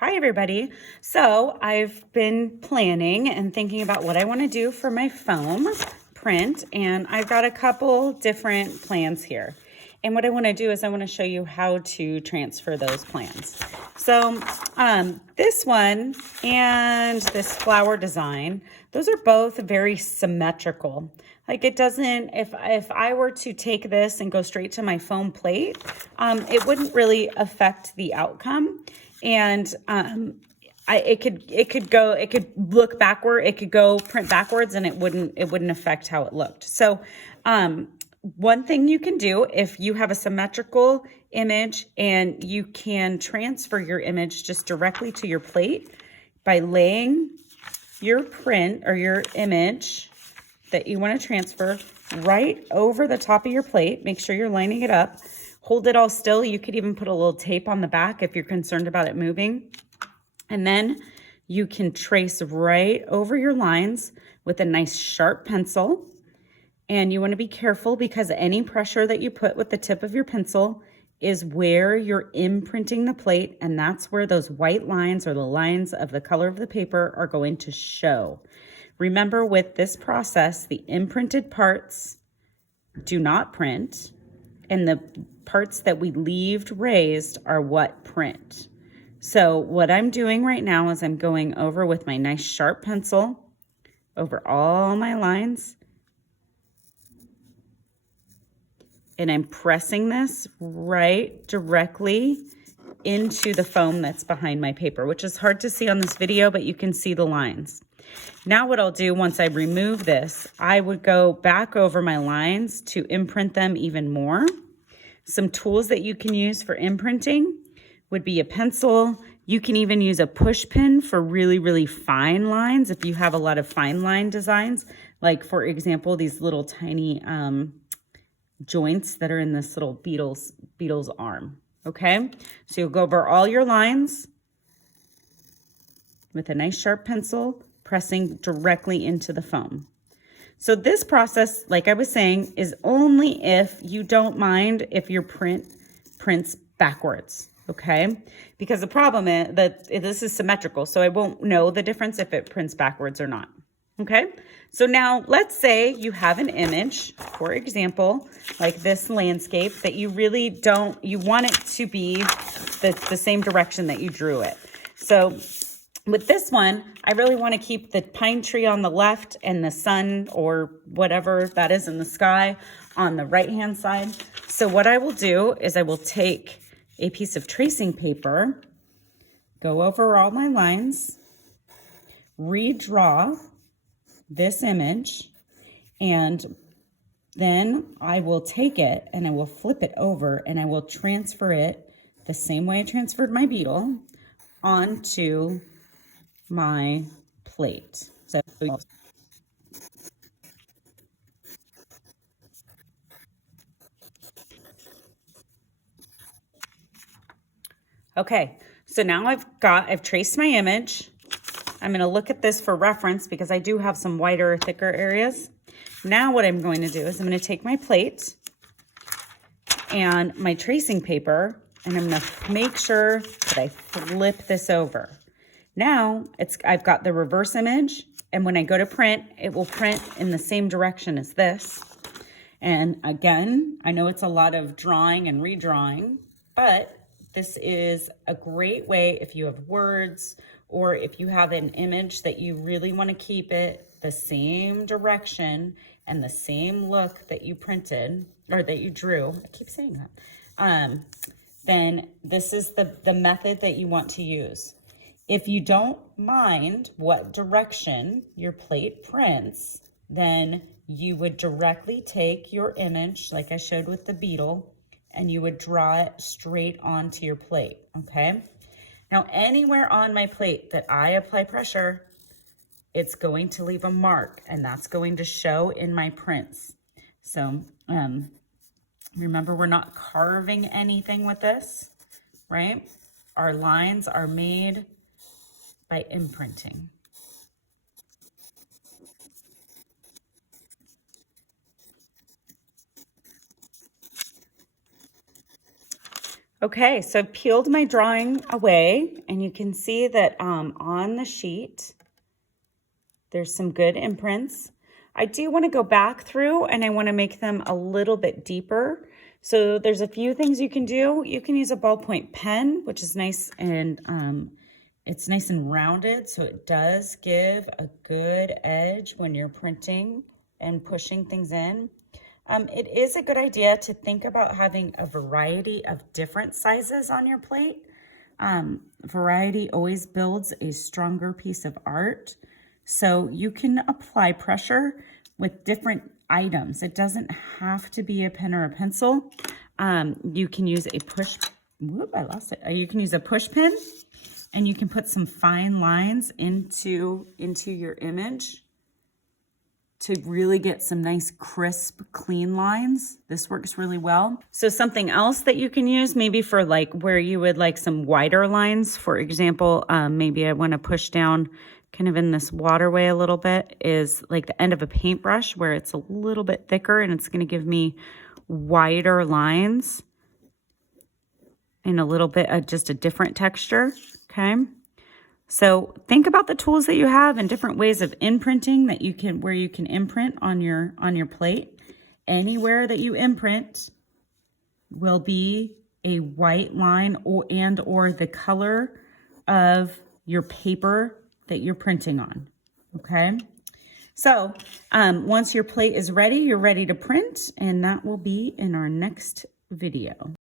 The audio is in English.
Hi everybody. So I've been planning and thinking about what I want to do for my foam print, and I've got a couple different plans here. And what I want to do is I want to show you how to transfer those plans. So this one and this flower design, those are both very symmetrical. Like it doesn't, if I were to take this and go straight to my foam plate, it wouldn't really affect the outcome. And it could look backward, it could go print backwards, and it wouldn't affect how it looked. So one thing you can do if you have a symmetrical image, and you can transfer your image just directly to your plate by laying your print or your image that you want to transfer right over the top of your plate. Make sure you're lining it up. Hold it all still. You could even put a little tape on the back if you're concerned about it moving. And then you can trace right over your lines with a nice sharp pencil. And you want to be careful because any pressure that you put with the tip of your pencil is where you're imprinting the plate, and that's where those white lines or the lines of the color of the paper are going to show. Remember, with this process, the imprinted parts do not print, and the parts that we leave raised are what print. So what I'm doing right now is I'm going over with my nice sharp pencil over all my lines, and I'm pressing this right directly into the foam that's behind my paper, which is hard to see on this video, but you can see the lines. Now what I'll do once I remove this, I would go back over my lines to imprint them even more. Some tools that you can use for imprinting would be a pencil. You can even use a push pin for really, really fine lines if you have a lot of fine line designs. Like, for example, these little tiny joints that are in this little beetle's arm. Okay, so you'll go over all your lines with a nice sharp pencil, pressing directly into the foam. So this process, like I was saying, is only if you don't mind if your print prints backwards, okay? Because the problem is that this is symmetrical, so I won't know the difference if it prints backwards or not, okay? So now let's say you have an image, for example, like this landscape that you really don't, you want it to be the same direction that you drew it. So with this one, I really want to keep the pine tree on the left and the sun or whatever that is in the sky on the right-hand side. So what I will do is I will take a piece of tracing paper, go over all my lines, redraw this image, and then I will take it and I will flip it over and I will transfer it the same way I transferred my beetle onto my plate. So okay, so now I've traced my image. I'm going to look at this for reference because I do have some whiter, thicker areas. Now what I'm going to do is I'm going to take my plate and my tracing paper, and I'm going to make sure that I flip this over. Now I've got the reverse image, and when I go to print, it will print in the same direction as this. And again, I know it's a lot of drawing and redrawing, but this is a great way if you have words or if you have an image that you really want to keep it the same direction and the same look that you printed or that you drew. I keep saying that. Then this is the method that you want to use. If you don't mind what direction your plate prints, then you would directly take your image, like I showed with the beetle, and you would draw it straight onto your plate, okay? Now, anywhere on my plate that I apply pressure, it's going to leave a mark, and that's going to show in my prints. So remember, we're not carving anything with this, right? Our lines are made by imprinting. Okay, so I've peeled my drawing away, and you can see that on the sheet, there's some good imprints. I do want to go back through and I want to make them a little bit deeper. So there's a few things you can do. You can use a ballpoint pen, which is nice, and it's nice and rounded, so it does give a good edge when you're printing and pushing things in. It is a good idea to think about having a variety of different sizes on your plate. Variety always builds a stronger piece of art. So you can apply pressure with different items. It doesn't have to be a pen or a pencil. You can use a push, whoop, I lost it. You can use a push pin, and you can put some fine lines into your image to really get some nice crisp, clean lines. This works really well. So something else that you can use, maybe for like where you would like some wider lines, for example, maybe I want to push down kind of in this waterway a little bit, is like the end of a paintbrush where it's a little bit thicker and it's going to give me wider lines and a little bit of just a different texture. Okay. So think about the tools that you have and different ways of imprinting that you can, where you can imprint on your plate. Anywhere that you imprint will be a white line or the color of your paper that you're printing on. Okay. So once your plate is ready, you're ready to print, and that will be in our next video.